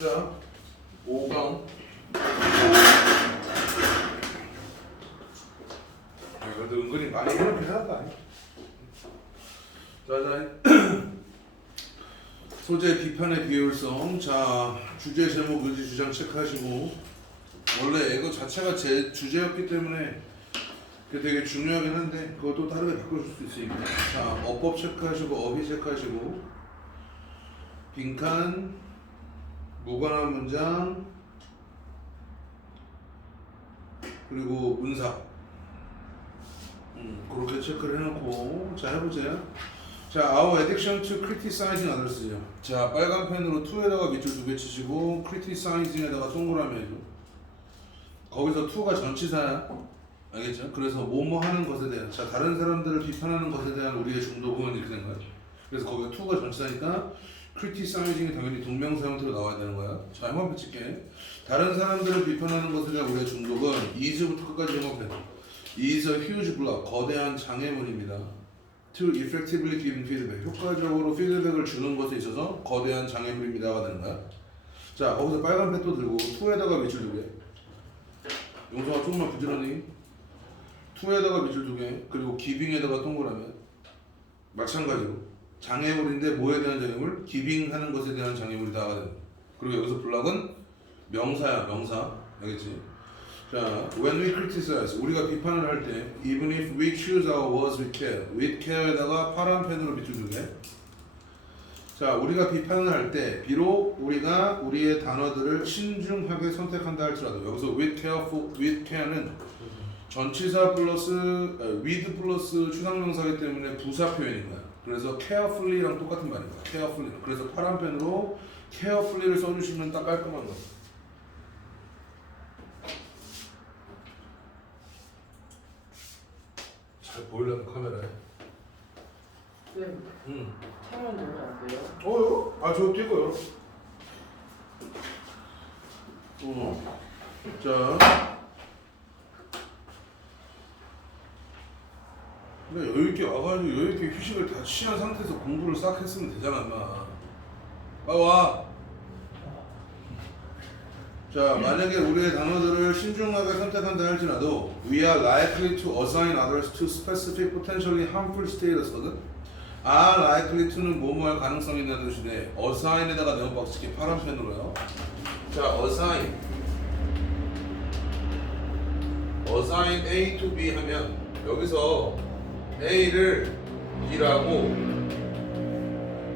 자, 5강. 그래도 은근히 많이 해놓긴 하다. 자, 소재 비판의 비효율성. 자, 주제 제목 의지 주장 체크하시고. 원래 이거 자체가 제 주제였기 때문에 그게 되게 중요하긴 한데 그것도 다르게 바꿔줄 수 있으니까. 자, 어법 체크하시고 어휘 체크하시고. 빈칸. 무관한 문장 그리고 문사 그렇게 체크를 해놓고 자 해보세요. 자, our addiction to criticizing others요. 자, 빨간 펜으로 to에다가 밑줄 2개 치시고 criticizing에다가 동그라미 해줘. 거기서 to가 전치사야. 알겠죠? 그래서 뭐뭐 하는 것에 대한, 자, 다른 사람들을 비판하는 것에 대한 우리의 중독은 이렇게 된 거야. 그래서 거기가 to가 전치사니까 criticizing이 당연히 동명사 형태로 나와야 되는 거야. 자, 한번 붙일게. 다른 사람들을 비판하는 것에 대한 우리의 중독은 is부터 끝까지 해먹해. is a huge block, 거대한 장애물입니다. to effectively give feedback, 효과적으로 피드백을 주는 것에 있어서 거대한 장애물입니다가 되는 거야. 자, 거기서 빨간 펜 또 들고 to에다가 밑줄 2개. 용서가 조금만 부지런히. to에다가 밑줄 2개. 그리고 giving에다가 동그라미. 마찬가지로. 장애물인데 뭐에 대한 장애물? 기빙하는 것에 대한 장애물이다. 그리고 여기서 블락은 명사야, 명사. 알겠지? 자, when we criticize, 우리가 비판을 할 때 even if we choose our words with care, with care에다가 파란 펜으로 밑줄 2개. 자, 우리가 비판을 할 때 비록 우리가 우리의 단어들을 신중하게 선택한다 할지라도 여기서 with care는 전치사 플러스 with 플러스 추상명사이기 때문에 부사 표현인 거야. 그래서 carefully랑 똑같은 말인 거야. carefully. 그래서 파란 펜으로 carefully를 써주시면 딱 깔끔한 거야. 잘 보이려면 카메라에. 쌤, 차면 되면 안 돼요? 아, 저거 뛸 거요. 자. 근데 여유있게 와가지고 여유있게 휴식을 다 취한 상태에서 공부를 싹 했으면 되잖아, 인마. 빨리 와. 자, 만약에 우리의 단어들을 신중하게 선택한다 할지라도 we are likely to assign others to specific potentially harmful status거든. are likely to는 뭐뭐 할 가능성이 있다는 뜻인데 assign에다가 네모박스 치기 파란 펜으로요. 자, assign A to B 하면 여기서 A를 B라고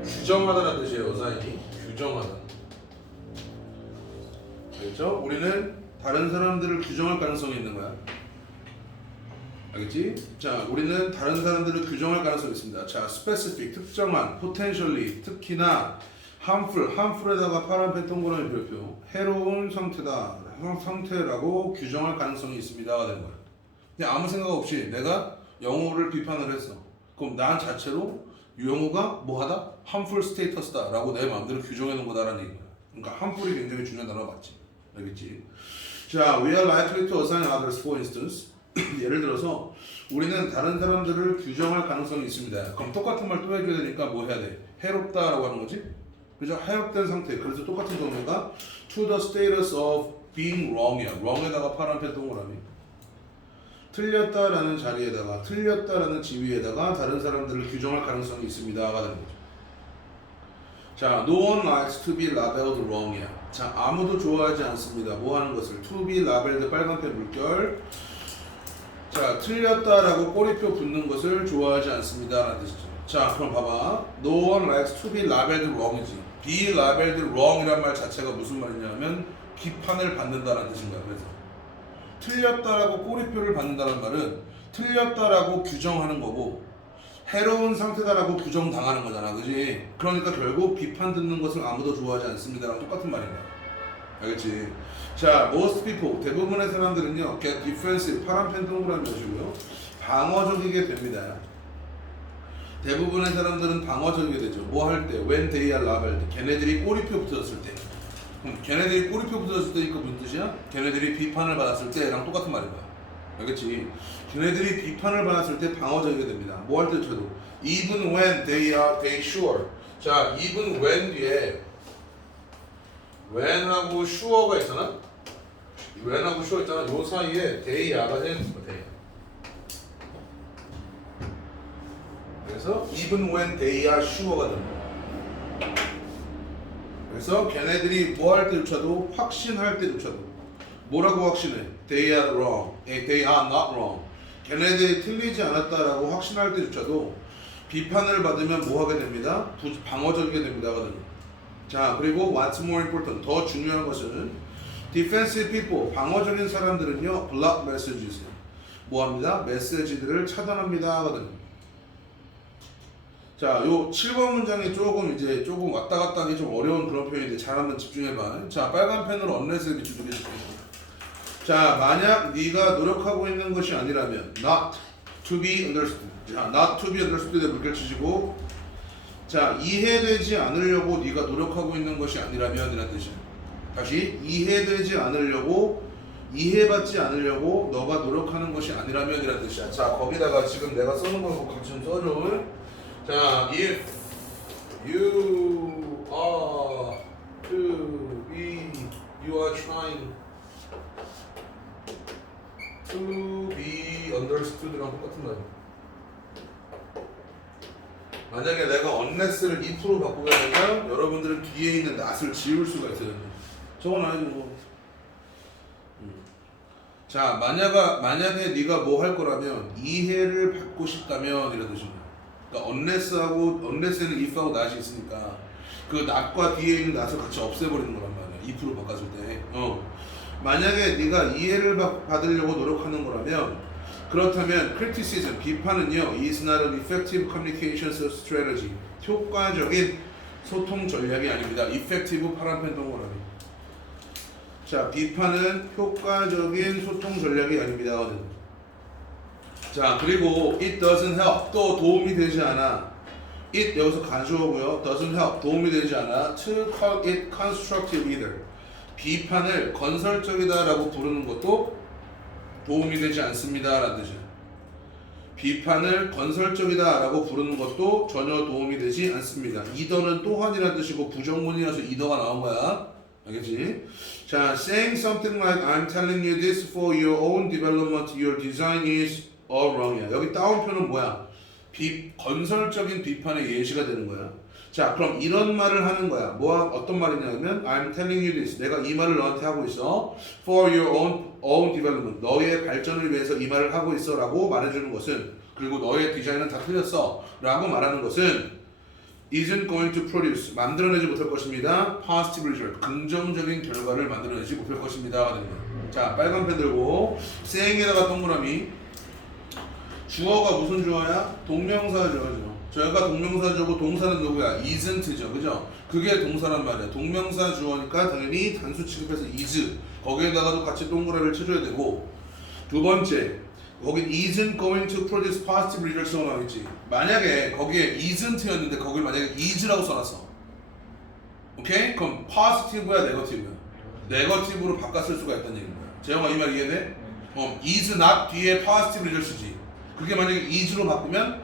규정하다는 뜻이에요. 어사인이 규정하다. 알겠죠? 우리는 다른 사람들을 규정할 가능성이 있는 거야. 알겠지? 자, 우리는 다른 사람들을 규정할 가능성이 있습니다. 자, specific 특정한, potentially 특히나 harmful에다가 파란 펜 동그라미 별표 해로운 상태라고 규정할 가능성이 있습니다가 되는 거야. 그냥 아무 생각 없이 내가 영어를 비판을 했어. 그럼 난 자체로 영어가 뭐하다? harmful status다 라고 내 마음대로 규정해 놓은 거다라는 얘기야. 그러니까 harmful이 굉장히 중요한 단어가 맞지. 알겠지? 자, we are likely to assign others for instance. 예를 들어서 우리는 다른 사람들을 규정할 가능성이 있습니다. 그럼 똑같은 말 또 해줘야 되니까 뭐 해야 돼? 해롭다라고 하는 거지? 그죠? 해롭된 상태. 그래서 똑같은 경우가 to the status of being wrong이야. wrong에다가 파란 펜 동그라미. 틀렸다라는 자리에다가 틀렸다라는 지위에다가 다른 사람들을 규정할 가능성이 있습니다가 되는 거죠. 자, no one likes to be labeled wrong이야. 자, 아무도 좋아하지 않습니다. 뭐 하는 것을? to be labeled 빨간 펜 물결. 자, 틀렸다라고 꼬리표 붙는 것을 좋아하지 않습니다라는 뜻이죠. 자, 그럼 봐봐. No one likes to be labeled wrong이지. be labeled wrong이란 말 자체가 무슨 말이냐면 비판을 받는다라는 뜻인 거야. 그래서 틀렸다라고 꼬리표를 받는다는 말은 틀렸다라고 규정하는 거고 해로운 상태다라고 규정당하는 거잖아, 그지? 그러니까 결국 비판 듣는 것을 아무도 좋아하지 않습니다랑 똑같은 말인 거야. 알겠지? 자, most people 대부분의 사람들은요 get defensive 파란 펜 동그라미 하시고요 방어적이게 됩니다. 대부분의 사람들은 방어적이게 되죠. 뭐 할 때? when they are labeled 걔네들이 꼬리표 붙었을 때. 걔네들이 꼬리표 붙었을 때니까 무슨 뜻이야? 걔네들이 비판을 받았을 때랑 똑같은 말인 거야. 알겠지? 걔네들이 비판을 받았을 때 방어적이게 됩니다. 뭐 할 때 쳐도 even when they sure. 자, even when 뒤에 when하고 sure가 있잖아. when하고 sure 있잖아. 요 사이에 they are가 되는 거야. they. 그래서 even when they are sure가 되는 거야. 그래서 걔네들이 뭐 할 때조차도 확신할 때조차도 뭐라고 확신해? They are wrong. They are not wrong. 걔네들이 틀리지 않았다라고 확신할 때조차도 비판을 받으면 뭐 하게 됩니다? 방어적이게 됩니다. 자, 그리고 what's more important, 더 중요한 것은 defensive people, 방어적인 사람들은요, block messages, 뭐 합니다? 메시지들을 차단합니다. 하거든요. 자, 요 7번 문장이 조금 왔다 갔다 하기 좀 어려운 그런 표현인데 잘 한번 집중해봐. 자, 빨간 펜으로 언렛을 비추게 해줄게. 자, 만약 네가 노력하고 있는 것이 아니라면 not to be understood. 자, not to be understood에 물결치시고, 자, 이해되지 않으려고 네가 노력하고 있는 것이 아니라면 이란 뜻이야. 다시 이해되지 않으려고, 이해받지 않으려고 너가 노력하는 것이 아니라면 이란 뜻이야. 자, 거기다가 지금 내가 써는 걸 같이 좀 써줘. 자, if you are to be, you are trying to be understood랑 똑같은 말이야. 만약에 내가 unless를 if로 바꾸게 되면 여러분들은 뒤에 있는 not을 지울 수가 있어요. 저건 아니고. 자, 만약에 네가 뭐 할 거라면 이해를 받고 싶다면 이런 뜻입니다. 그러니까 unless는 if하고 not이 있으니까 그 not과 뒤에 있는 not을 같이 없애버리는 거란 말이야. if로 바꿨을 때. 만약에 네가 이해를 받으려고 노력하는 거라면, 그렇다면 criticism, 비판은요, is not an effective communication strategy, 효과적인 소통 전략이 아닙니다. effective 파란펜 동그라미. 자, 비판은 효과적인 소통 전략이 아닙니다. 자, 그리고 it doesn't help, 또 도움이 되지 않아. it 여기서 간주어고요. doesn't help, 도움이 되지 않아. to call it constructive either, 비판을 건설적이다라고 부르는 것도 도움이 되지 않습니다. 라는 뜻이에요. 비판을 건설적이다라고 부르는 것도 전혀 도움이 되지 않습니다. either는 또한이라는 뜻이고 부정문이라서 either가 나온 거야. 알겠지? 자, saying something like I'm telling you this for your own development, your design is all wrong이야. 여기 따옴표는 뭐야? 건설적인 비판의 예시가 되는 거야. 자, 그럼 이런 말을 하는 거야. 어떤 말이냐면 I'm telling you this, 내가 이 말을 너한테 하고 있어. For your own development, 너의 발전을 위해서 이 말을 하고 있어 라고 말해주는 것은, 그리고 너의 디자인은 다 틀렸어 라고 말하는 것은 isn't going to produce, 만들어내지 못할 것입니다. positive result, 긍정적인 결과를 만들어내지 못할 것입니다. 자, 빨간 펜 들고 saying에다가 동그라미. 주어가 무슨 주어야? 동명사 주어죠. 저희가 동명사주고 동사는 누구야? isn't죠. 그죠? 그게 동사란 말이야. 동명사 주어니까 당연히 단수 취급해서 is, 거기에다가도 같이 동그라미를 쳐줘야 되고, 두 번째, 거긴 isn't going to produce positive results라고 나와있지. 만약에 거기에 isn't였는데 거길 만약에 is라고 써놨어. 오케이? 그럼 positive야, negative야? negative로 바꿨을 수가 있다는 얘기인 거야. 재영아, 이 말 이해돼? is not 뒤에 positive results지. 그게 만약에 is로 바꾸면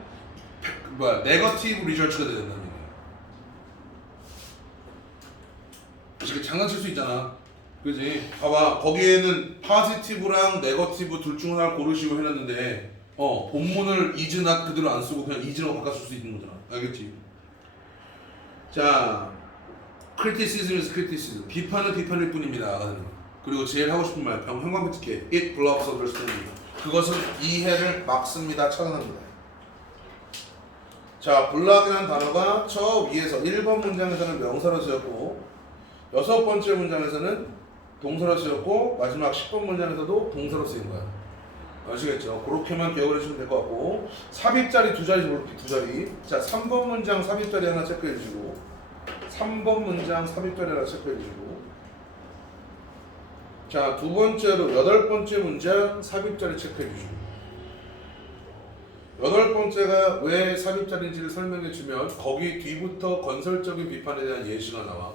네거티브 리저치가 된다는 얘기야. 이렇게 장난칠 수 있잖아. 그지? 봐봐, 거기에는 파지티브랑 네거티브 둘 중 하나를 고르시고 해놨는데 본문을 is not 그대로 안 쓰고 그냥 is라고 바꿨을 수 있는 거잖아. 알겠지? 자, criticism is criticism, 비판은 비판일 뿐입니다. 그리고 제일 하고 싶은 말, 형광펜 찍게, it blocks understanding, 그것은 이해를 막습니다, 차단합니다. 자, 블락이라는 단어가 저 위에서 1번 문장에서는 명사로 쓰였고, 6번째 문장에서는 동사로 쓰였고, 마지막 10번 문장에서도 동사로 쓰인 거야. 아시겠죠? 그렇게만 기억을 해주시면 될 것 같고, 삽입자리 두 자리. 자, 3번 문장 삽입자리 하나 체크해 주시고, 3번 문장 삽입자리 하나 체크해 주시고, 자, 두 번째로 8번째 문장 삽입자리 체크해 주시고, 8번째가 왜 삽입자리인지를 설명해 주면 거기 뒤부터 건설적인 비판에 대한 예시가 나와.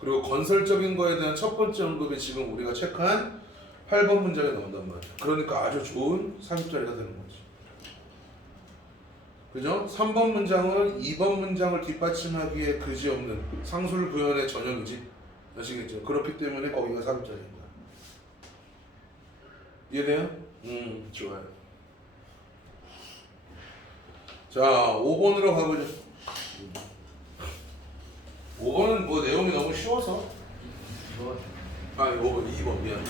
그리고 건설적인 거에 대한 첫 번째 언급이 지금 우리가 체크한 8번 문장에 나온단 말이야. 그러니까 아주 좋은 삽입자리가 되는 거지. 그죠? 3번 문장은 2번 문장을 뒷받침하기에 그지없는 상술 부연의 전형이지. 아시겠죠? 그렇기 때문에 거기가 삽입자입니다. 이해돼요? 좋아요. 자, 5번으로 가보죠. 5번은 뭐 내용이 너무 쉬워서. 뭐? 아니 5번, 2번 미안.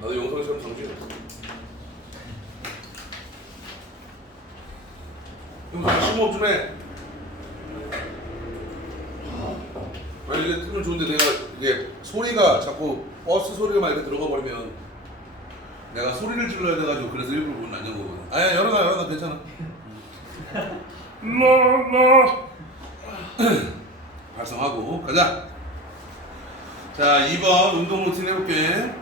나도 영상처럼 정신이 없어. 영상 심호흡 좀 해. 아니 이게 틀면 좋은데 내가 이게 소리가 자꾸 버스 소리가 막 이렇게 들어가 버리면 내가 소리를 질러야 돼가지고 그래서 일부러 문을 안 연 거거든. 아니야 열어놔 괜찮아. 라라 발성하고 가자. 자 2번 운동 루틴 해볼게.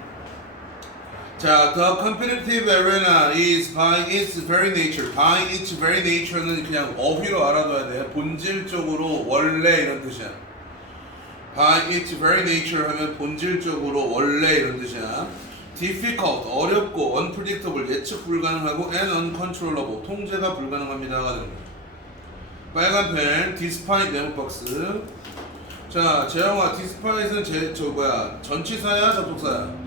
자, the competitive arena is by its very nature. by its very nature는 그냥 어휘로 알아둬야 돼. 본질적으로 원래 이런 뜻이야. by its very nature 하면 본질적으로 원래 이런 뜻이야. difficult 어렵고 unpredictable 예측 불가능하고 and uncontrollable 통제가 불가능합니다가 되는 거야. 빨간 펜 despite 네모 박스. 자, 재영아 despite는 전치사야 접속사야?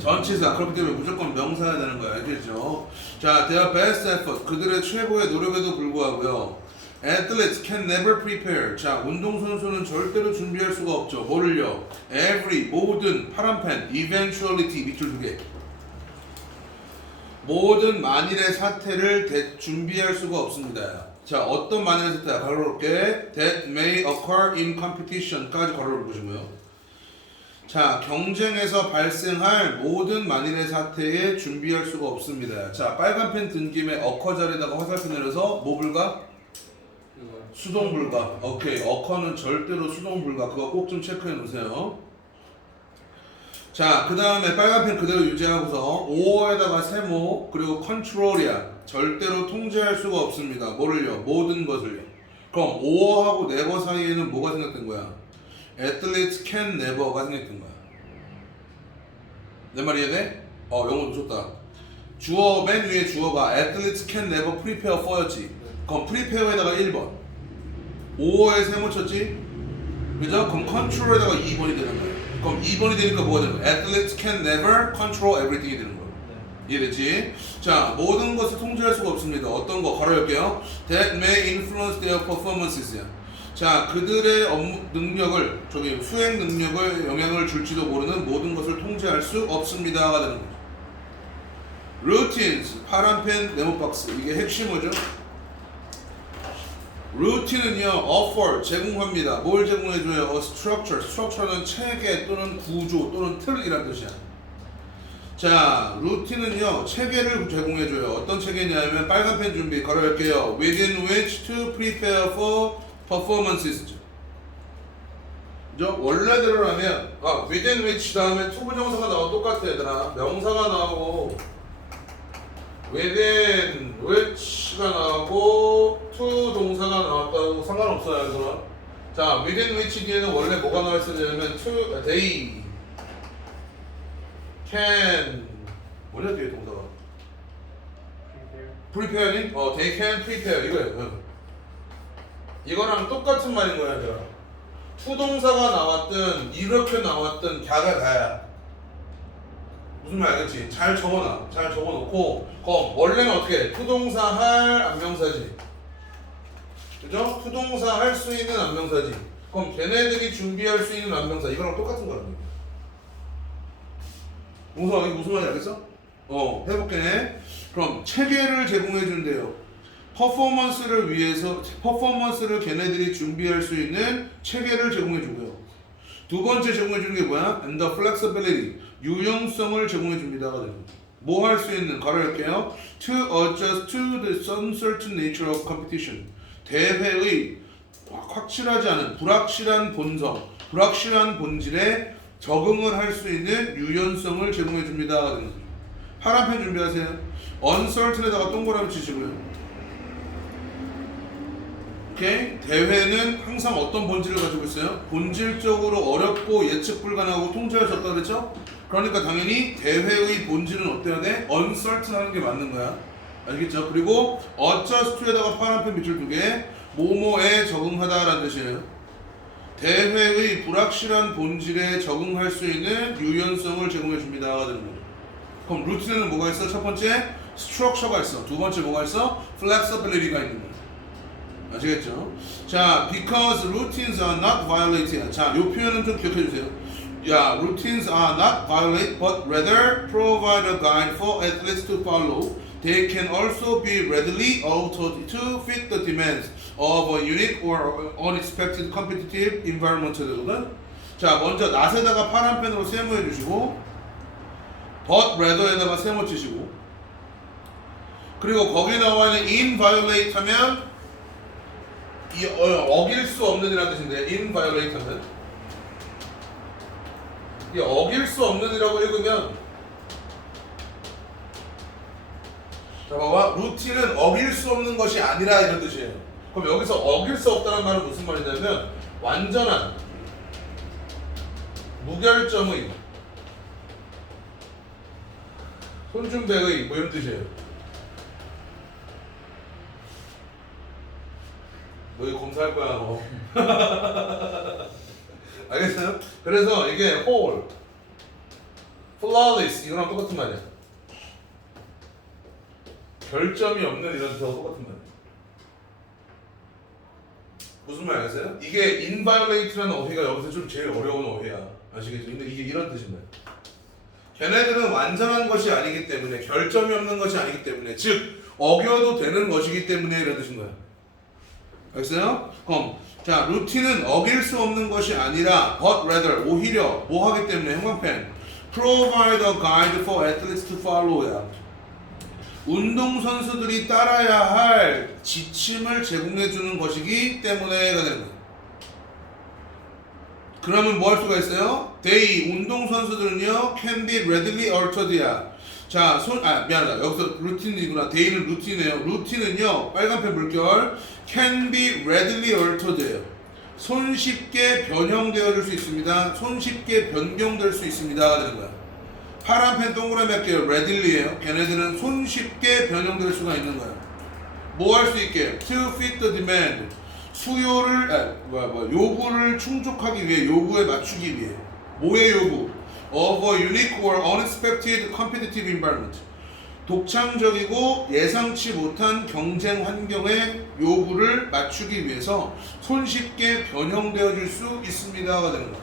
전치사. 그렇기 때문에 무조건 명사야 되는 거야. 알겠죠? 자, their best effort. 그들의 최고의 노력에도 불구하고요. Athletes can never prepare. 자, 운동선수는 절대로 준비할 수가 없죠. 뭐를요? Every, 모든, 파란 펜, eventuality, 밑줄 2개. 모든 만일의 사태를 준비할 수가 없습니다. 자, 어떤 만일의 사태야? 걸어볼게. That may occur in competition까지 걸어볼 것이고요. 자, 경쟁에서 발생할 모든 만일의 사태에 준비할 수가 없습니다. 자, 빨간 펜 든 김에 occur 자리에다가 화살표 내려서 뭐 불가? 수동 불가. 오케이. occur는 절대로 수동 불가. 그거 꼭 좀 체크해 놓으세요. 자, 그 다음에 빨간 펜 그대로 유지하고서 5어에다가 세모 그리고 control이야. 절대로 통제할 수가 없습니다. 뭐를요? 모든 것을요. 그럼 5어하고 never 사이에는 뭐가 생각된 거야? Athletes can never가 생각된 거야. 내 말 이해돼? 영어도 좋다. 주어 맨 위에 주어가 Athletes can never prepare for였지. 그럼 prepare에다가 1번 5어에 세모 쳤지? 그죠? 그럼 control에다가 2번이 되는 거야. 그럼 2번이 되니까 뭐가 되는 거야? Athletes can never control everything이 되는 거야. 이해됐지? 자, 모든 것을 통제할 수가 없습니다. 어떤 거? 가로 열게요. That may influence their performances. 자, 그들의 능력을, 수행 능력을 영향을 줄지도 모르는 모든 것을 통제할 수 없습니다가 되는 거죠. Routines, 파란 펜, 네모 박스. 이게 핵심어죠. Routine은요, offer, 제공합니다. 뭘 제공해줘요? A structure. structure는 체계 또는 구조 또는 틀이란 뜻이야. 자, 루틴은요, 체계를 제공해줘요. 어떤 체계냐면 빨간 펜 준비, 걸어갈게요. Within which to prepare for performances. 그죠? 원래대로라면 within which 다음에 to 부정사가 나오고 똑같아 얘들아. 명사가 나오고 within which가 나오고 to 동사가 나왔다고 상관없어요 얘들아. 자, within which 뒤에는 원래 뭐가 나와 있어야 되냐면 to, they can 뭐냐 뒤에 동사가? prepare니? they can prepare 이거예요. 이거랑 똑같은 말인 거야, 얘들아. 투동사가 나왔든 이렇게 나왔든 갸가 다야. 무슨 말 알겠지? 잘 적어놔. 잘 적어놓고 그럼 원래는 어떻게? 투동사 할 안명사지. 그죠? 투동사 할 수 있는 안명사지. 그럼 걔네들이 준비할 수 있는 안명사 이거랑 똑같은 거라는 거야. 이게 무슨 말인지 알겠어? 해볼게. 그럼 체계를 제공해 준대요. 퍼포먼스를 걔네들이 준비할 수 있는 체계를 제공해 주고요. 두 번째 제공해 주는 게 뭐야? And the flexibility, 유연성을 제공해 줍니다가 됩니다. 뭐 할 수 있는, 가로 열게요. To adjust to the uncertain nature of competition. 대회의 확실하지 않은, 불확실한 본성, 불확실한 본질에 적응을 할 수 있는 유연성을 제공해 줍니다가 됩니다. 파란 펜 준비하세요. uncertain에다가 동그라미 치시고요. 오케이? 대회는 항상 어떤 본질을 가지고 있어요? 본질적으로 어렵고 예측 불가능하고 통제할 수 없다 그랬죠? 그러니까 당연히 대회의 본질은 어때야 돼? uncertain 하는 게 맞는 거야. 알겠죠? 그리고 adjust to에다가 파란 펜 밑줄 2개, 뭐뭐에 적응하다라는 뜻이에요. 대회의 불확실한 본질에 적응할 수 있는 유연성을 제공해 줍니다가 되는 거죠. 그럼 루틴에는 뭐가 있어? 첫 번째 structure가 있어. 두 번째 뭐가 있어? flexibility가 있는 거예요. 아시겠죠? 자, because routines are not violated. 자, 요 표현은 좀 기억해 주세요. 야, routines are not violated, but rather provide a guide for athletes to follow. They can also be readily altered to fit the demands of a unique or unexpected competitive environment. 되거든. 자, 먼저 not에다가 파란 펜으로 세모해 주시고, but rather에다가 세모 치시고, 그리고 거기 나와 있는 inviolate 하면 이 어길 수 없는 이라는 뜻인데 inviolate 하면 이 어길 수 없는 이라고 읽으면 자 봐봐 루틴은 어길 수 없는 것이 아니라 이런 뜻이에요. 그럼 여기서 어길 수 없다는 말은 무슨 말이냐면 완전한 무결점의 손준배의 뭐 이런 뜻이에요. 너 이거 검사할 거야 너. 알겠어요? 그래서 이게 whole, flawless 이거랑 똑같은 말이야. 결점이 없는 이런 뜻하고 똑같은 말이야. 무슨 말 알겠어요? 이게 inviolate라는 어휘가 여기서 좀 제일 어려운 어휘야. 아시겠죠? 근데 이게 이런 뜻인 거야. 걔네들은 완전한 것이 아니기 때문에 결점이 없는 것이 아니기 때문에 즉 어겨도 되는 것이기 때문에 이런 뜻인 거야. 알겠어요? 그럼 자 루틴은 어길 수 없는 것이 아니라 but rather 오히려 뭐 하기 때문에 형광펜 provide a guide for athletes to follow야 운동선수들이 따라야 할 지침을 제공해 주는 것이기 때문에가 되는 거예요. 그러면 뭐 할 수가 있어요? they 운동선수들은요 can be readily altered야. 자, 미안하다. 여기서 루틴이구나. day는 루틴이에요. 루틴은요, 빨간펜 물결, can be readily altered예요. 손쉽게 변형되어질 수 있습니다. 손쉽게 변경될 수 있습니다. 되는 거야. 파란펜 동그라미 할게요. readily예요. 걔네들은 손쉽게 변형될 수가 있는 거야. 뭐 할 수 있게? to fit the demand. 수요를, 요구를 충족하기 위해, 요구에 맞추기 위해. 뭐의 요구? of a unique or unexpected competitive environment. 독창적이고 예상치 못한 경쟁 환경의 요구를 맞추기 위해서 손쉽게 변형되어질 수 있습니다가 되는 거야.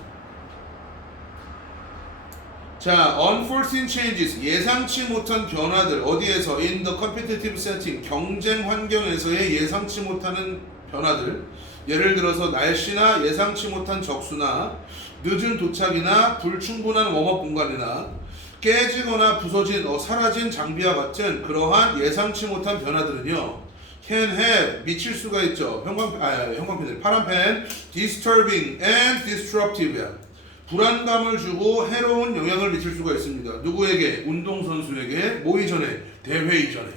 자, unforeseen changes 예상치 못한 변화들 어디에서 in the competitive setting 경쟁 환경에서의 예상치 못하는 변화들 예를 들어서 날씨나 예상치 못한 적수나 늦은 도착이나 불충분한 웜업 공간이나 깨지거나 부서진 사라진 장비와 같은 그러한 예상치 못한 변화들은요 can have 미칠 수가 있죠. 형광펜 파란펜 disturbing and disruptive야. 불안감을 주고 해로운 영향을 미칠 수가 있습니다. 누구에게? 운동선수에게. 뭐 이전에? 대회 이전에.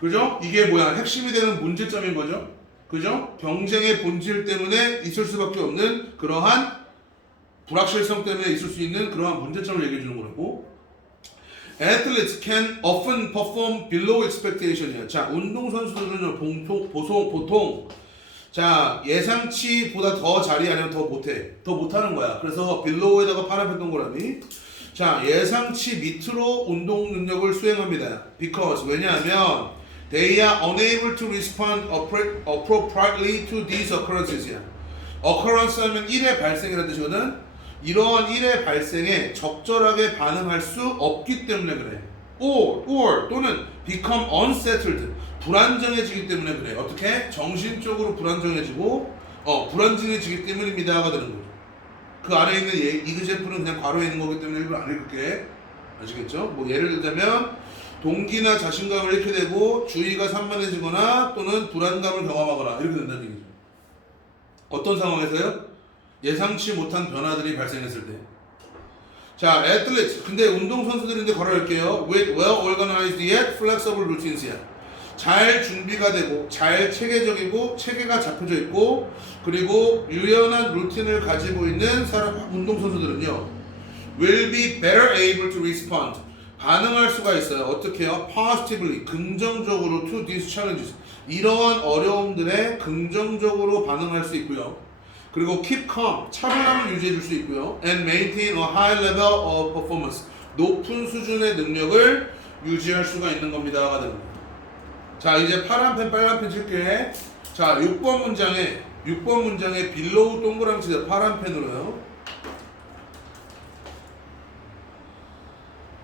그죠? 이게 뭐야? 핵심이 되는 문제점인 거죠. 그죠? 경쟁의 본질 때문에 있을 수밖에 없는 그러한 불확실성 때문에 있을 수 있는 그러한 문제점을 얘기해 주는 거고 Athletes can often perform below expectation이야. 자, 운동선수들은 보통 자, 예상치보다 더 잘이 아니면 더 못해. 더 못하는 거야. 그래서 below에다가 파란펜 동그라미. 자, 예상치 밑으로 운동 능력을 수행합니다. Because 왜냐하면 they are unable to respond appropriately to these occurrences야. occurrence 하면 일의 발생이라는 뜻이거든. 이러한 일의 발생에 적절하게 반응할 수 없기 때문에 그래. or 또는 become unsettled 불안정해지기 때문에 그래. 어떻게? 정신적으로 불안정해지고 불안정해지기 때문입니다가 되는 거죠. 그 안에 있는 이그제플은 그냥 괄호에 있는 거기 때문에 일부러 안 읽을게. 아시겠죠? 뭐 예를 들자면 동기나 자신감을 잃게 되고 주의가 산만해지거나 또는 불안감을 경험하거나 이렇게 된다는 얘기죠. 어떤 상황에서요? 예상치 못한 변화들이 발생했을 때. 자, athletes. 근데 운동선수들인데 걸어할게요. With well organized yet flexible routines야. 잘 준비가 되고 잘 체계적이고 체계가 잡혀져 있고 그리고 유연한 루틴을 가지고 있는 운동선수들은요 will be better able to respond 반응할 수가 있어요. 어떻게 해요? positively 긍정적으로 to these challenges 이러한 어려움들에 긍정적으로 반응할 수 있고요. 그리고 keep calm, 차분함을 유지해 줄 수 있고요. and maintain a high level of performance, 높은 수준의 능력을 유지할 수가 있는 겁니다가 됩니다. 자, 이제 파란 펜, 빨간 펜 칠게. 자, 6번 문장에 below 동그라미 치세요. 파란 펜으로요.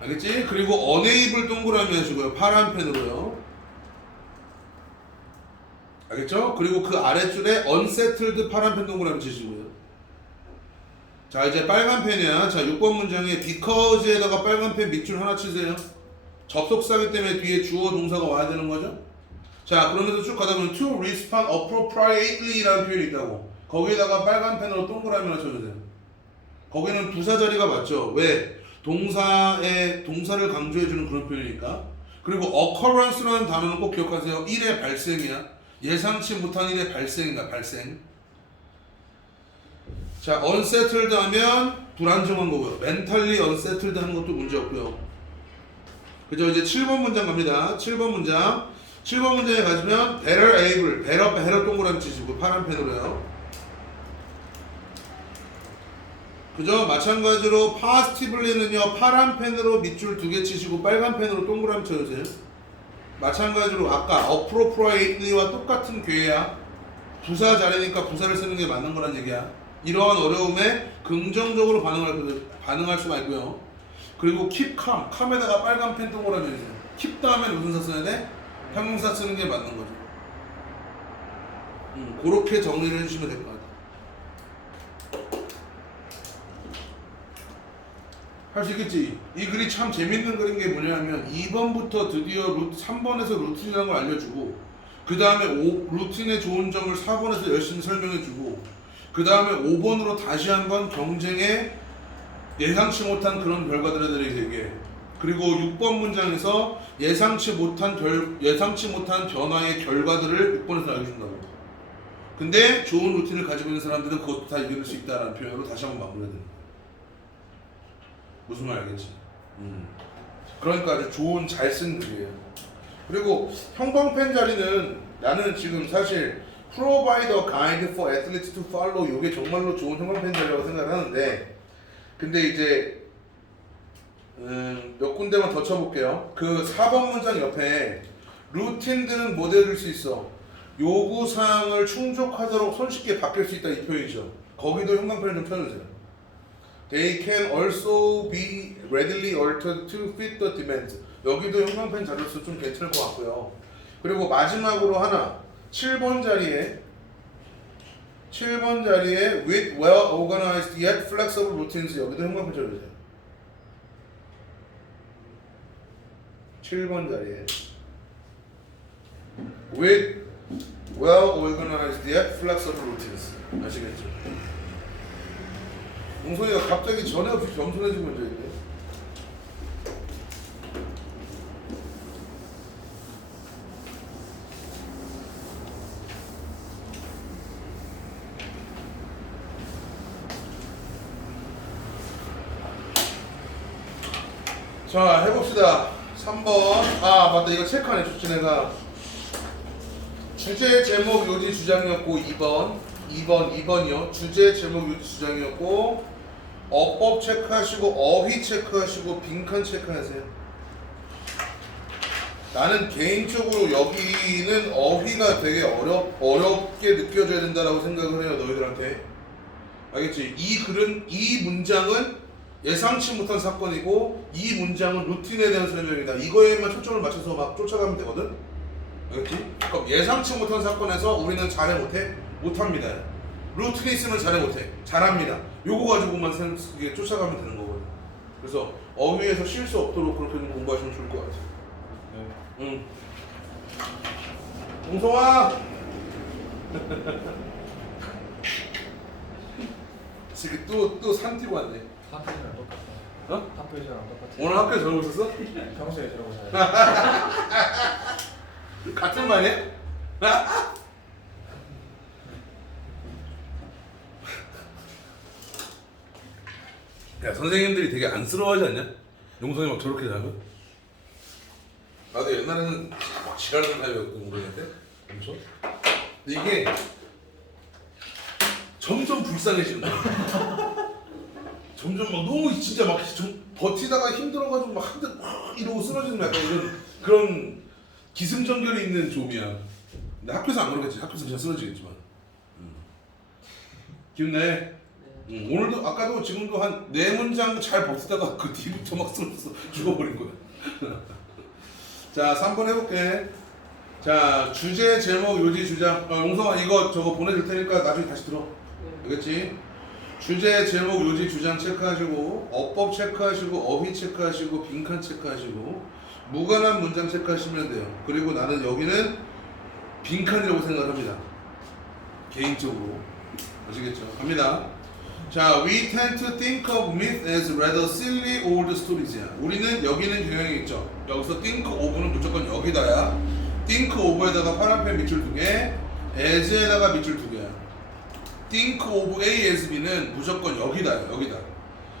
알겠지? 그리고 unable 동그라미 하시고요. 파란 펜으로요. 알겠죠? 그리고 그 아래줄에 unsettled 파란 펜 동그라미 치시고요. 자, 이제 빨간 펜이야. 자, 6번 문장에 because에다가 빨간 펜 밑줄 하나 치세요. 접속사기 때문에 뒤에 주어 동사가 와야 되는 거죠. 자, 그러면서 쭉 가다 보면 to respond appropriately 라는 표현이 있다고. 거기에다가 빨간 펜으로 동그라미 하나 쳐주세요. 거기는 부사 자리가 맞죠. 왜? 동사를 강조해주는 그런 표현이니까. 그리고 occurrence라는 단어는 꼭 기억하세요. 일의 발생이야. 예상치 못한 일의 발생이다. 발생. 자, unsettled 하면 불안정한 거고요. mentally unsettled 하는 것도 문제 없고요. 그죠? 이제 7번 문장 갑니다. 7번 문장에 가시면 better able, better 동그라미 치시고 파란 펜으로요. 그죠? 마찬가지로 positively는요, 파란 펜으로 밑줄 2개 치시고 빨간 펜으로 동그라미 쳐주세요. 마찬가지로 아까 appropriately와 똑같은 괴야. 부사 자리니까 부사를 쓰는 게 맞는 거란 얘기야. 이러한 어려움에 긍정적으로 반응할 수가 있고요. 그리고 keep calm, calm에다가 빨간 펜 동그라미 해주세요. keep 다음에 무슨 사 써야 돼? 형용사 쓰는 게 맞는 거죠. 그렇게 정리를 해주시면 될 것 같아요. 할 수 있겠지? 이 글이 참 재밌는 글인 게 뭐냐면 2번부터 드디어 3번에서 루틴이라는 걸 알려주고 그 다음에 루틴의 좋은 점을 4번에서 열심히 설명해주고 그 다음에 5번으로 다시 한번 경쟁에 예상치 못한 그런 결과들에 대해 얘기해. 그리고 6번 문장에서 예상치 못한 변화의 결과들을 6번에서 알려준다고. 근데 좋은 루틴을 가지고 있는 사람들은 그것도 다 이겨낼 수 있다라는 표현으로 다시 한번 마무리해야 됩니다. 무슨 말 알겠지? 그러니까 아주 좋은 잘 쓴 글이에요. 그리고 형광펜 자리는 나는 지금 사실 provide a guide for athletes to follow 이게 정말로 좋은 형광펜 자리라고 생각을 하는데 근데 이제 몇 군데만 더 쳐볼게요. 그 4번 문장 옆에 루틴들은 못 외울 수 있어. 요구사항을 충족하도록 손쉽게 바뀔 수 있다 이 표현이죠. 거기도 형광펜을 좀 펴주세요. They can also be readily altered to fit the demand. 여기도 형광펜 자료수 좀 괜찮을 것 같고요. 그리고 마지막으로 하나 7번 자리에 with well organized yet flexible routines 여기도 형광펜 쳐주세요. 7번 자리에 with well organized yet flexible routines 아시겠죠? 웅소이가 갑자기 전에 없이 겸손해지고 있는데 자 해봅시다. 3번 아 맞다 이거 체크 안 해줬지 내가. 주제 제목 요지 주장이었고 2번이요. 주제 제목 요지 주장이었고 어법 체크하시고 어휘 체크하시고 빈칸 체크하세요. 나는 개인적으로 여기는 어휘가 되게 어렵게 느껴져야 된다라고 생각을 해요. 너희들한테 알겠지? 이 문장은 예상치 못한 사건이고 이 문장은 루틴에 대한 설명이다. 이거에만 초점을 맞춰서 막 쫓아가면 되거든. 알겠지? 그럼 예상치 못한 사건에서 우리는 잘해 못해? 못합니다. 루틴이 있으면 잘해 못해? 잘합니다. 요거 가지고만 쫓아가면 되는 거거든. 그래서 어휘에서 쉴 수 없도록 그렇게 좀 공부하시면 좋을 것 같아. 응. 웅성아. 지금 또 산 뛰고 왔네. 학교랑 똑같아. 어? 학교랑 똑같아. 오늘 학교에 저러고 있었어? 평소에 저러고 살아요. 같은 반이야? 야 선생님들이 되게 안쓰러워하지 않냐? 용성이 막 저렇게 자면? 나도 옛날에는 막 지랄하는 타입이었거든 우리한테. 그렇죠? 이게 점점 불쌍해지는 거야. 점점 막 너무 진짜 막 버티다가 힘들어가지고 막 이러고 쓰러지는 약간 이런 그런 기승전결이 있는 좀이야. 근데 학교에서 안 그러겠지. 학교에서 그냥 쓰러지겠지만. 기운내. 오늘도 아까도 지금도 한 4문장 잘 버티다가 그 뒤부터 막 쓰러져서 죽어버린 거야. 자, 3번 해볼게. 자, 주제, 제목, 요지, 주장. 용성아 이거 저거 보내줄 테니까 나중에 다시 들어. 알겠지? 주제, 제목, 요지, 주장 체크하시고 어법 체크하시고 어휘 체크하시고 빈칸 체크하시고 무관한 문장 체크하시면 돼요. 그리고 나는 여기는 빈칸이라고 생각합니다. 개인적으로. 아시겠죠? 갑니다. 자, we tend to think of myth as rather silly old stories야. 우리는 여기는 경향이 있죠. 여기서 think of는 무조건 여기다야. think of에다가 파란펜 밑줄 2개, as에다가 밑줄 2개야. think of A as B는 무조건 여기다요. 여기다.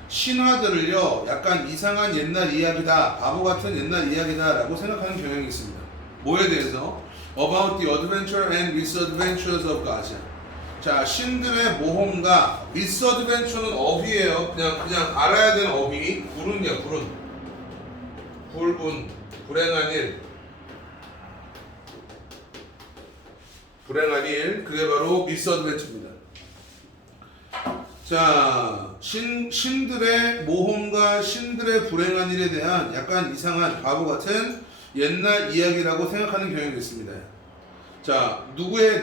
신화들을요, 약간 이상한 옛날 이야기다, 바보 같은 옛날 이야기다 라고 생각하는 경향이 있습니다. 뭐에 대해서? About the adventure and misadventures of God이야. 자, 신들의 모험가, misadventure는 어휘예요. 그냥 알아야 되는 어휘. 불운이야, 불운. 불운, 불행한 일. 불행한 일, 그게 바로 misadventure입니다. 자, 신들의 모험과 신들의 불행한 일에 대한 약간 이상한 바보 같은 옛날 이야기라고 생각하는 경향이 있습니다. 자, 누구의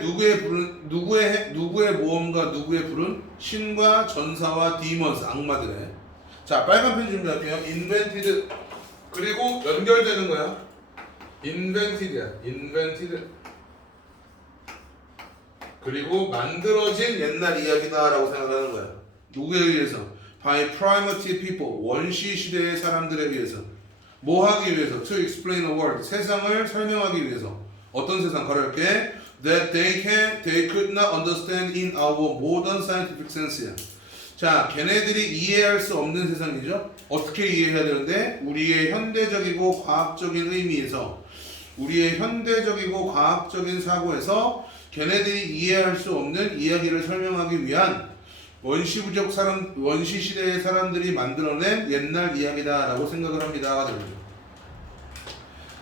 모험과 누구의 불은? 신과 전사와 디먼스, 악마들의. 자, 빨간 펜 준비할게요. invented. 그리고 연결되는 거야. invented야. invented. 그리고 만들어진 옛날 이야기다라고 생각하는 거야. 누구에 의해서? By primitive people. 원시 시대의 사람들에 의해서. 뭐 하기 위해서? To explain the world. 세상을 설명하기 위해서. 어떤 세상? 가려할게. That they could not understand in our modern scientific sense야. 자, 걔네들이 이해할 수 없는 세상이죠. 어떻게 이해해야 되는데? 우리의 현대적이고 과학적인 의미에서, 우리의 현대적이고 과학적인 사고에서 걔네들이 이해할 수 없는 이야기를 설명하기 위한 원시 시대의 사람들이 만들어낸 옛날 이야기다라고 생각을 합니다.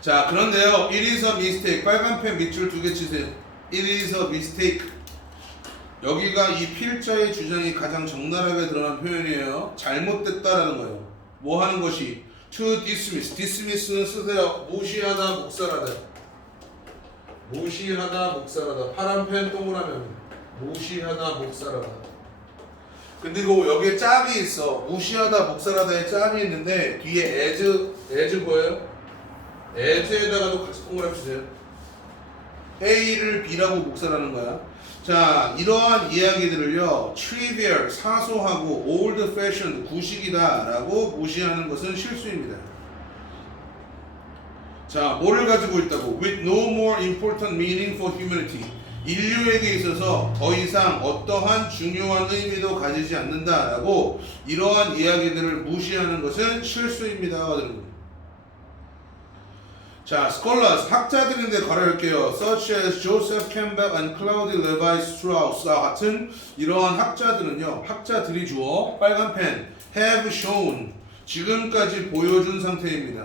자, 그런데요, it is a mistake. 빨간 펜 밑줄 2개 치세요. It is a mistake. 여기가 이 필자의 주장이 가장 적나라하게 드러난 표현이에요. 잘못됐다라는 거예요. 뭐 하는 것이? To dismiss. dismiss는 쓰세요. 무시하다, 묵살하다. 무시하다, 묵살하다. 파란 펜 동그라미. 무시하다, 묵살하다. 근데 여기에 짝이 있어. 무시하다, 묵살하다에 짝이 있는데 뒤에 as 보여요? as에다가도 같이 동그라미 주세요. A를 B라고 묵살하는 거야. 자, 이러한 이야기들을요, trivial, 사소하고 old fashioned, 구식이다라고 무시하는 것은 실수입니다. 자, 뭐를 가지고 있다고? With no more important meaning for humanity. 인류에게 있어서 더 이상 어떠한 중요한 의미도 가지지 않는다라고 이러한 이야기들을 무시하는 것은 실수입니다. 자, scholars, 학자들인데 가려할게요. Such as Joseph Campbell and Claude Levi-Strauss와 같은 이러한 학자들은요, 학자들이 주어 빨간 펜 have shown, 지금까지 보여준 상태입니다.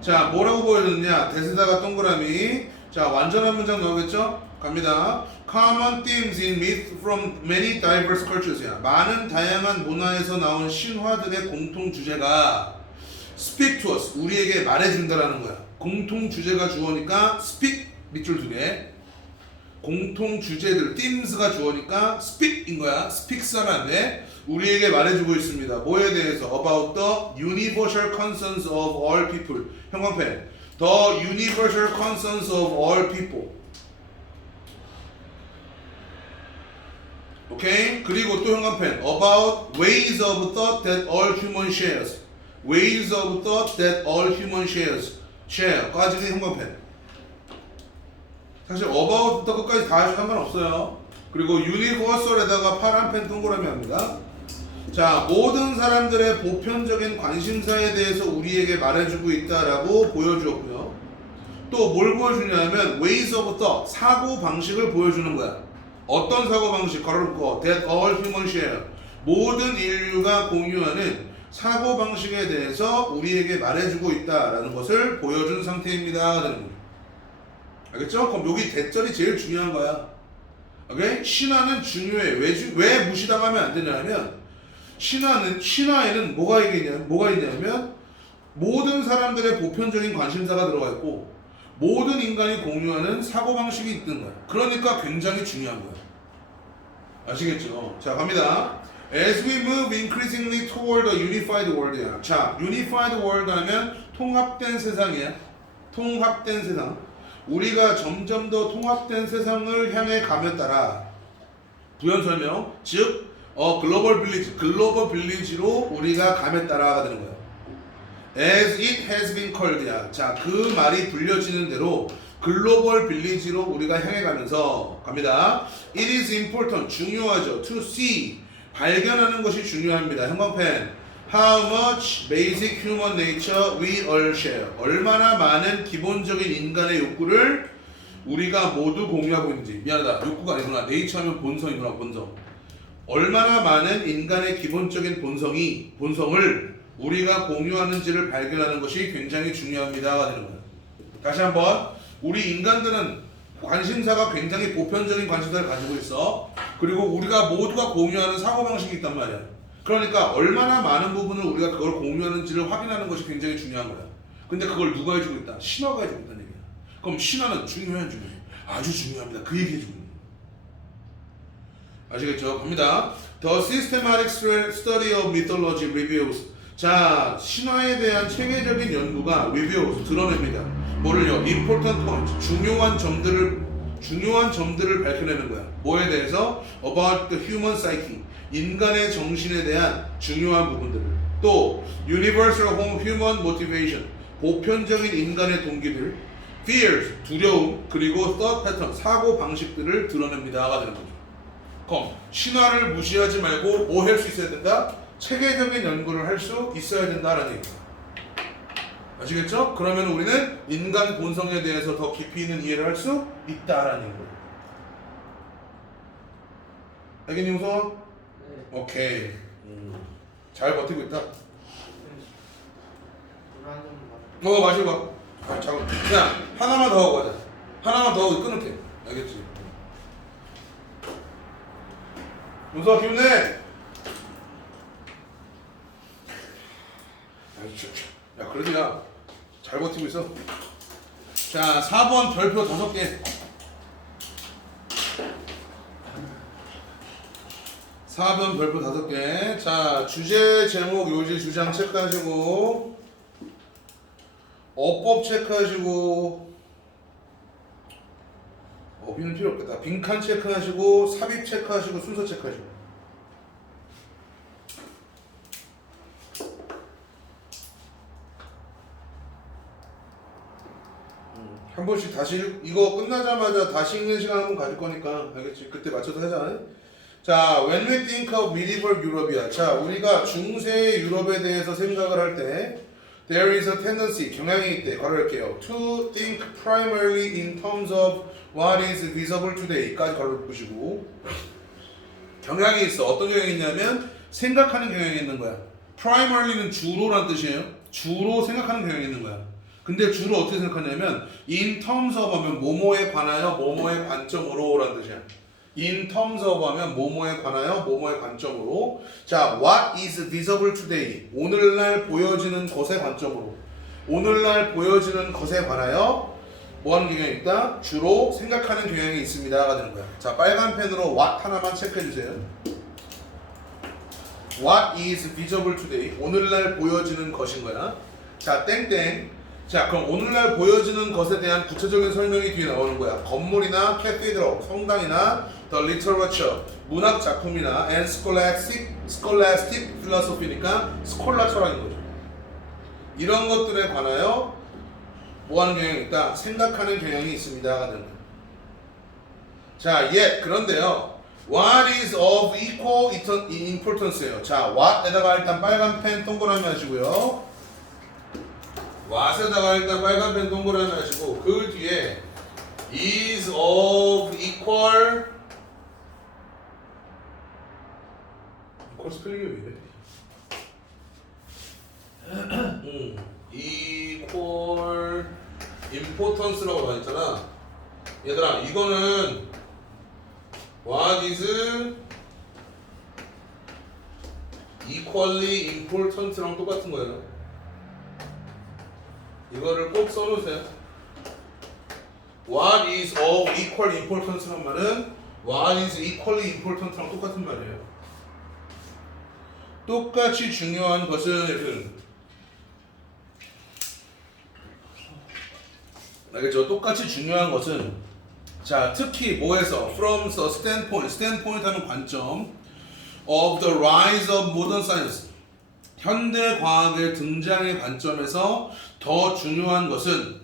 자, 뭐라고 보여줬느냐? 대세다가 동그라미. 자, 완전한 문장 나오겠죠? 갑니다. Common themes in myth from many diverse cultures야. 많은 다양한 문화에서 나온 신화들의 공통 주제가 speak to us, 우리에게 말해준다라는 거야. 공통 주제가 주어니까 speak 밑줄 2개. 공통 주제들, themes가 주어니까 speak인 거야. speaks 하면 안 돼. 우리에게 말해주고 있습니다. 뭐에 대해서? About the universal concerns of all people. 형광펜. The universal concerns of all people. 오케이? 그리고 또 형광펜. About ways of thought that all human shares. Ways of thought that all human shares. share. 까지는 형광펜. 사실 about부터 끝까지 다 해도 상관없어요. 그리고 universal에다가 파란 펜 동그라미 합니다. 자, 모든 사람들의 보편적인 관심사에 대해서 우리에게 말해주고 있다라고 보여주었고요. 또 뭘 보여주냐면 ways of thought, 사고 방식을 보여주는 거야. 어떤 사고 방식? 걸어놓고 that all humans share, 모든 인류가 공유하는 사고 방식에 대해서 우리에게 말해주고 있다라는 것을 보여준 상태입니다. 알겠죠? 그럼 여기 대절이 제일 중요한 거야. 오케이? 신화는 중요해. 왜 무시당하면 안 되냐면 신화에는 뭐가 있냐면 모든 사람들의 보편적인 관심사가 들어가 있고 모든 인간이 공유하는 사고방식이 있는 거야. 그러니까 굉장히 중요한 거야. 아시겠죠? 자, 갑니다. As we move increasingly toward a unified world이야. 자, unified world 하면 통합된 세상이야. 통합된 세상. 우리가 점점 더 통합된 세상을 향해 감에 따라 부연 설명, 즉 글로벌 빌리지로 우리가 감에 따라가 되는 거예요. As it has been called야. 자, 그 말이 불려지는 대로 글로벌 빌리지로 우리가 향해 가면서 갑니다. It is important, 중요하죠. To see, 발견하는 것이 중요합니다. 형광펜. How much basic human nature we all share. 얼마나 많은 기본적인 인간의 욕구를 우리가 모두 공유하고 있는지. 미안하다. 욕구가 아니구나. 네이처하면 본성이구나. 본성. 얼마나 많은 인간의 기본적인 본성을 우리가 공유하는지를 발견하는 것이 굉장히 중요합니다가 되는 거예요. 다시 한번. 우리 인간들은 관심사가 굉장히 보편적인 관심사를 가지고 있어. 그리고 우리가 모두가 공유하는 사고방식이 있단 말이야. 그러니까 얼마나 많은 부분을 우리가 그걸 공유하는지를 확인하는 것이 굉장히 중요한 거야. 근데 그걸 누가 해주고 있다? 신화가 해주고 있다는 얘기야. 그럼 신화는 중요해. 아주 중요합니다. 그 얘기 해주고 있는 거야. 아시겠죠? 갑니다. The systematic study of mythology reveals. 자, 신화에 대한 체계적인 연구가 reveals, 드러냅니다. 뭐를요? important points, 중요한 점들을 밝혀내는 거야. 뭐에 대해서? About the human psyche, 인간의 정신에 대한 중요한 부분들을. 또 universal human motivation, 보편적인 인간의 동기들. fears, 두려움, 그리고 thought pattern, 사고 방식들을 드러냅니다가 되는 거죠. 그럼 신화를 무시하지 말고 뭐 할 수 있어야 된다? 체계적인 연구를 할 수 있어야 된다라는 얘기예요. 아시겠죠? 그러면 우리는 인간 본성에 대해서 더 깊이 있는 이해를 할 수 있다라는 거예요. 알겠니, 우선? 네. 오케이. 잘 버티고 있다. 물한잔 마시고 가. 아, 잠깐. 그냥 하나만 더 하고 가자. 하나만 더 하고 끊을게. 알겠지? 우선 힘내. 야, 그러냐. 잘 버티고 있어. 자, 4번 별표 5개. 4번 별표 5개. 자, 주제, 제목, 요지, 주장 체크하시고, 어법 체크하시고, 어비는 필요 없겠다. 빈칸 체크하시고, 삽입 체크하시고, 순서 체크하시고. 한 번씩 다시 이거 끝나자마자 다시 읽는 시간 한번 가질 거니까 알겠지? 그때 맞춰서 하자. 자, when we think of medieval Europe이야. 자, 우리가 중세 유럽에 대해서 생각을 할 때 there is a tendency, 경향이 있대. 괄호할게요. to think primarily in terms of what is visible today까지 괄호를 보시고 경향이 있어. 어떤 경향이 있냐면 생각하는 경향이 있는 거야. primary는 주로란 뜻이에요. 주로 생각하는 경향이 있는 거야. 근데 주로 어떻게 생각하냐면 in terms of 하면 뭐뭐에 관하여 뭐뭐의 관점으로 라는 뜻이야. in terms of 하면 뭐뭐에 관하여 뭐뭐의 관점으로. 자, what is visible today, 오늘날 보여지는 것의 관점으로. 오늘날 보여지는 것에 관하여 뭐하는 경향이 있다? 주로 생각하는 경향이 있습니다가 되는 거야. 자, 빨간 펜으로 what 하나만 체크해 주세요. what is visible today, 오늘날 보여지는 것인 거야. 자, 땡땡. 자, 그럼 오늘날 보여지는 것에 대한 구체적인 설명이 뒤에 나오는 거야. 건물이나 캐티드럴, 성당이나 the literature, 문학 작품이나 and scholastic philosophy니까 스콜라 철학인 거죠. 이런 것들에 관하여 뭐하는 경향이 있다? 생각하는 경향이 있습니다. 자, 그런데요. What is of equal importance예요. 자, what에다가 일단 빨간 펜 동그라미 하시고요. what에다가 일단 빨간 펜 동그라미 하시고 그 뒤에 is of equal 스펠링이 왜 이래? equal importance라고 나와 있잖아. 얘들아 이거는 what is equally important랑 똑같은 거예요. 이거를 꼭 써놓으세요. What is of equal importance란 말은 What is equally important랑 똑같은 말이에요. 똑같이 중요한 것은 이렇게 알겠죠? 똑같이 중요한 것은 자 특히 뭐에서 from the standpoint 하면 관점 of the rise of modern science 현대 과학의 등장의 관점에서 더 중요한 것은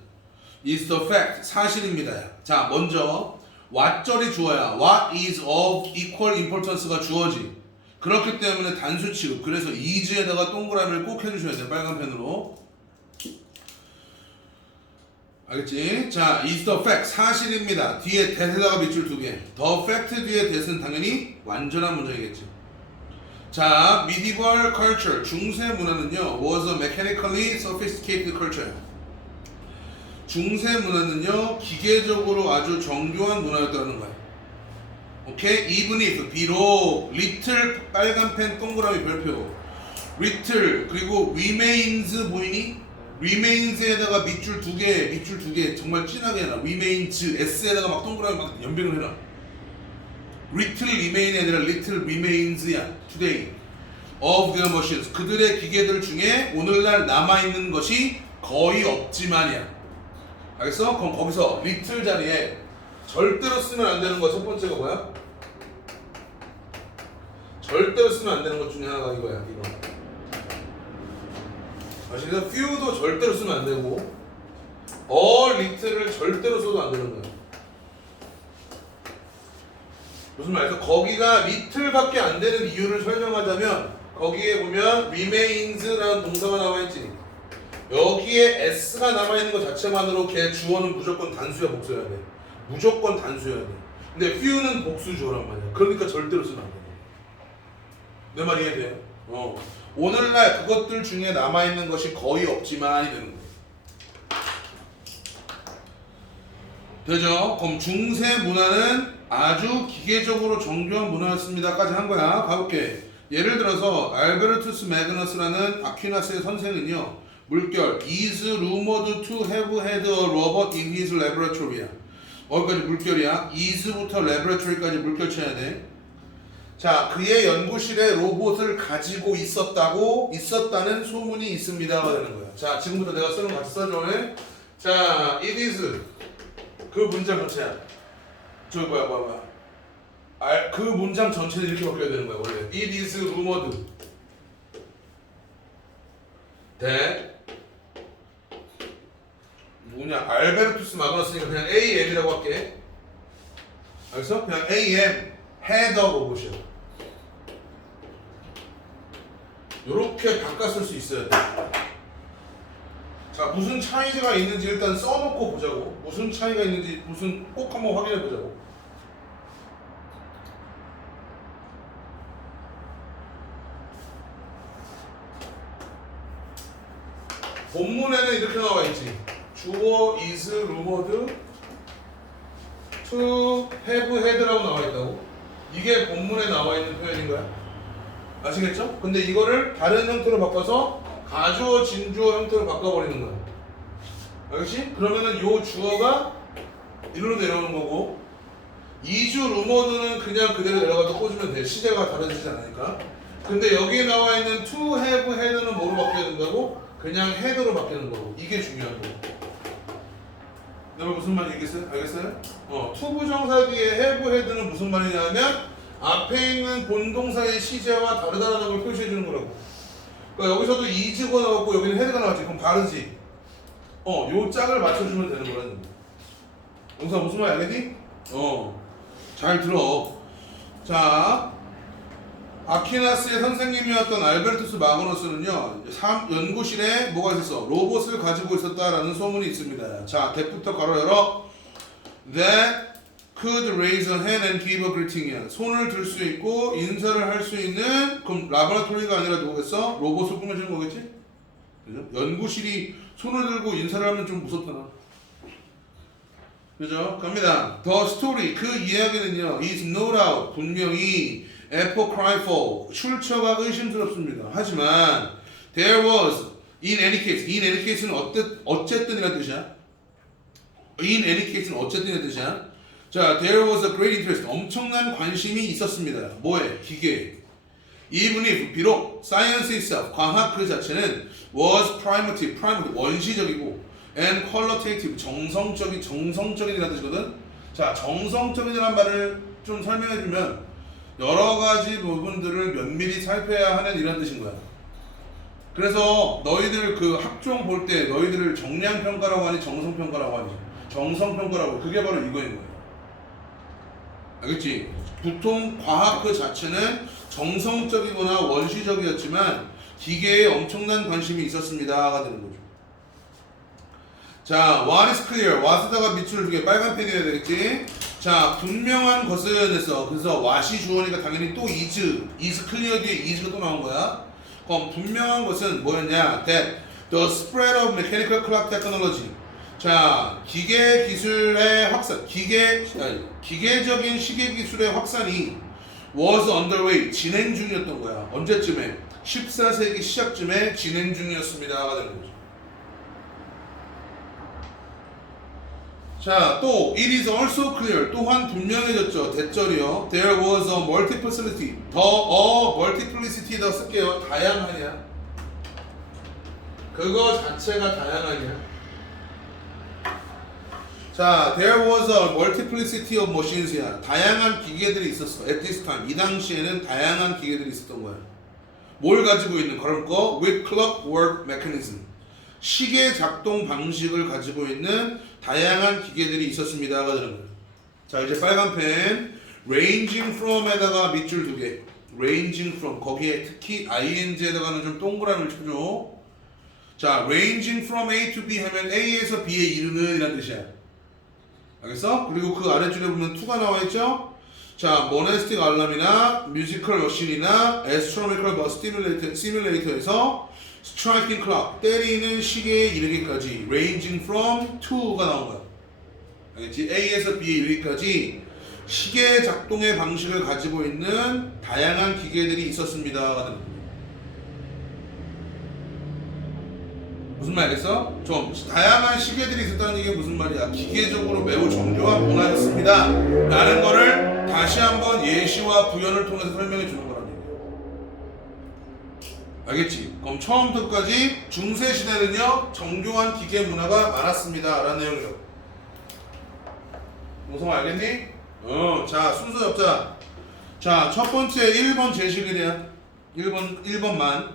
is the fact 사실입니다. 자 먼저 what절이 주어야 what is of equal importance가 주어지. 그렇기 때문에 단수 취급. 그래서 is에다가 동그라미를 꼭 해주셔야 돼요. 빨간 펜으로. 알겠지? 자, is the fact 사실입니다. 뒤에 that에다가 밑줄 2개. the fact 뒤에 that은 당연히 완전한 문장이겠지. 자, medieval culture 중세 문화는요 was a mechanically sophisticated culture. 중세 문화는요 기계적으로 아주 정교한 문화였다는 거야. 오케이? even if 비록 little 빨간 펜 동그라미 별표 little 그리고 remains 보이니? remains에다가 밑줄 2개 정말 진하게 해놔. remains s에다가 막 동그라미 막 연병을 해놔. little remain이 아니라 little remains,야 today of their machines 그들의 기계들 중에 오늘날 남아있는 것이 거의 없지만이야. 알겠어? 그럼 거기서 little 자리에 절대로 쓰면 안 되는 거 첫 번째가 뭐야? 절대로 쓰면 안 되는 것 중에 하나가 이거야. 이거. 아시겠어? few도 절대로 쓰면 안 되고 little을 절대로 써도 안 되는 거야. 무슨 말이죠? 거기가 little밖에 안 되는 이유를 설명하자면 거기에 보면 remains라는 동사가 나와있지. 여기에 s가 남아있는 것 자체만으로 걔 주어는 무조건 단수야 복수여야 돼. 무조건 단수여야 돼. 근데 few는 복수 주어란 말이야. 그러니까 절대로 쓰면 안 돼. 내 말 이해돼요? 오늘날 그것들 중에 남아있는 것이 거의 없지만이 되는 거예요. 되죠? 그럼 중세 문화는 아주 기계적으로 정교한 문화였습니다까지 한 거야. 가볼게. 예를 들어서 알베르투스 매그너스라는 아퀴나스의 선생은요 물결 is rumored to have had a robot in his laboratory야. 어디까지 물결이야? is부터 laboratory까지 물결 쳐야 돼. 자, 그의 연구실에 로봇을 가지고 있었다는 소문이 있습니다가 되는 거야. 자, 지금부터 내가 쓰는 거 같이 써줘. 자, it is 그 문장 전체야. 저기 뭐야. 그 문장 전체를 이렇게 바뀌어야 되는 거야 원래. It is rumored that 뭐냐 알베르투스 마그너스니까 그냥 AM이라고 할게. 알겠어? 그냥 AM had a 로봇이야. 요렇게 바꿔 쓸 수 있어야 돼. 자, 무슨 차이가 있는지 일단 써놓고 보자고. 무슨 차이가 있는지 꼭 한번 확인해 보자고. 본문에는 이렇게 나와 있지. 주어 is rumored to have had라고 나와 있다고. 이게 본문에 나와 있는 표현인 거야. 아시겠죠? 근데 이거를 다른 형태로 바꿔서 가주어, 진주어 형태로 바꿔버리는 거야. 알겠지? 그러면은 요 주어가 이리로 내려오는 거고 이주 루머드는 그냥 그대로 내려가서 꽂으면 돼. 시제가 다르지 않으니까. 근데 여기에 나와 있는 to have had는 뭐로 바뀌어야 된다고? 그냥 had로 바뀌는 거고. 이게 중요한 거고. 내가 무슨 말인지 알겠어요? to 부정사 뒤에 have had는 무슨 말이냐면 앞에 있는 본동사의 시제와 다르다는 걸 표시해 주는 거라고. 그러니까 여기서도 is가 나왔고 여기는 had가 나왔지. 그럼 다르지. 요 짝을 맞춰주면 되는 거라는 거야. 용사 무슨 말 알겠니? 잘 들어. 자, 아퀴나스의 선생님이었던 알베르투스 마그너스는요 연구실에 뭐가 있었어? 로봇을 가지고 있었다라는 소문이 있습니다. 자, 대부터 가로 열어. That could raise a hand and give a greeting이야. 손을 들 수 있고 인사를 할 수 있는, 그럼 라보라토리가 아니라 누구겠어? 로봇을 꾸며주는 거겠지? 그죠? 연구실이 손을 들고 인사를 하면 좀 무섭잖아. 그죠? 갑니다. The story, 그 이야기는요 is no doubt, 분명히 apocryphal, 출처가 의심스럽습니다. 하지만 there was in any case는 어쨌든이라는 뜻이야. in any case는 어쨌든이라는 뜻이야. 자, there was a great interest, 엄청난 관심이 있었습니다. 뭐에? 기계에. Even if, 비록 science itself, 과학 그 자체는 was primitive, 원시적이고 and qualitative, 정성적인이라는 뜻이거든. 자, 정성적인이라는 말을 좀 설명해주면 여러 가지 부분들을 면밀히 살펴야 하는 이런 뜻인 거야. 그래서 너희들 그 학종 볼 때 너희들을 정량평가라고 하니 정성평가라고 하니 정성평가라고, 그게 바로 이거인 거야. 알겠지? 보통 과학 그 자체는 정성적이거나 원시적이었지만 기계에 엄청난 관심이 있었습니다가 되는 거죠. 자, what is clear, what에다가 밑줄을 두개 빨간 펜이 해야 되겠지? 자, 분명한 것은 했어. 그래서 what이 주어니까 당연히 또 is clear 뒤에 is가 또 나온 거야. 그럼 분명한 것은 뭐였냐? That the spread of mechanical clock technology, 자, 기계 기술의 확산, 기계적인 시계 기술의 확산이 was underway, 진행 중이었던 거야. 언제쯤에? 14세기 시작쯤에 진행 중이었습니다가 되는 거죠. 자, 또 it is also clear, 또한 분명해졌죠. 대절이요. There was a multiplicity, multiplicity 더 쓸게요. 다양하냐? 그거 자체가 다양하냐? 자, there was a multiplicity of machines야. 다양한 기계들이 있었어. At this time, 이 당시에는 다양한 기계들이 있었던 거야. 뭘 가지고 있는 그런 거? With clockwork mechanism. 시계 작동 방식을 가지고 있는 다양한 기계들이 있었습니다가 되는 거예요. 자, 이제 빨간 펜 ranging from에다가 밑줄 두 개. ranging from, 거기에 특히 ing에다가는 좀 동그라미를 쳐줘. 자, ranging from A to B 하면 A에서 B에 이르는 이란 뜻이야. 알겠어? 그리고 그 아래줄에 보면 2가 나와 있죠? 자, 모네스틱 알람이나 뮤지컬 머신이나 astronomical bus simulator에서 striking clock, 때리는 시계에 이르기까지 ranging from to가 나온 거야. 알겠지? A에서 B에 이르기까지 시계 작동의 방식을 가지고 있는 다양한 기계들이 있었습니다. 무슨 말 알겠어? 좀 다양한 시계들이 있었다는 게 무슨 말이야? 기계적으로 매우 정교한 문화였습니다 라는 거를 다시 한번 예시와 부연을 통해서 설명해 주는 거라는 얘기야. 알겠지? 그럼 처음부터 끝까지 중세시대는요 정교한 기계 문화가 많았습니다 라는 내용이요. 무슨 말 알겠니? 자, 순서 잡자. 자, 첫 번째 1번 제시글이야. 1번만.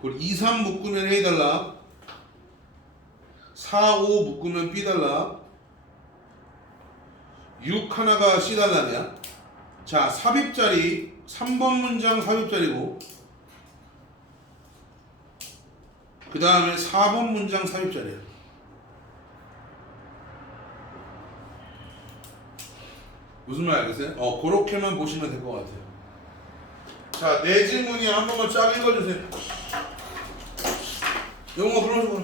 그리고 2, 3 묶으면 A 달라. 4, 5 묶으면 B 달라. 6 하나가 C 달라냐. 자, 삽입자리 3번 문장 삽입자리고 그 다음에 4번 문장 삽입자리야. 무슨 말 알겠어요? 그렇게만 보시면 될 것 같아요. 자, 내 질문이 한 번만 쫙 읽어주세요. 영어 그런 식으로.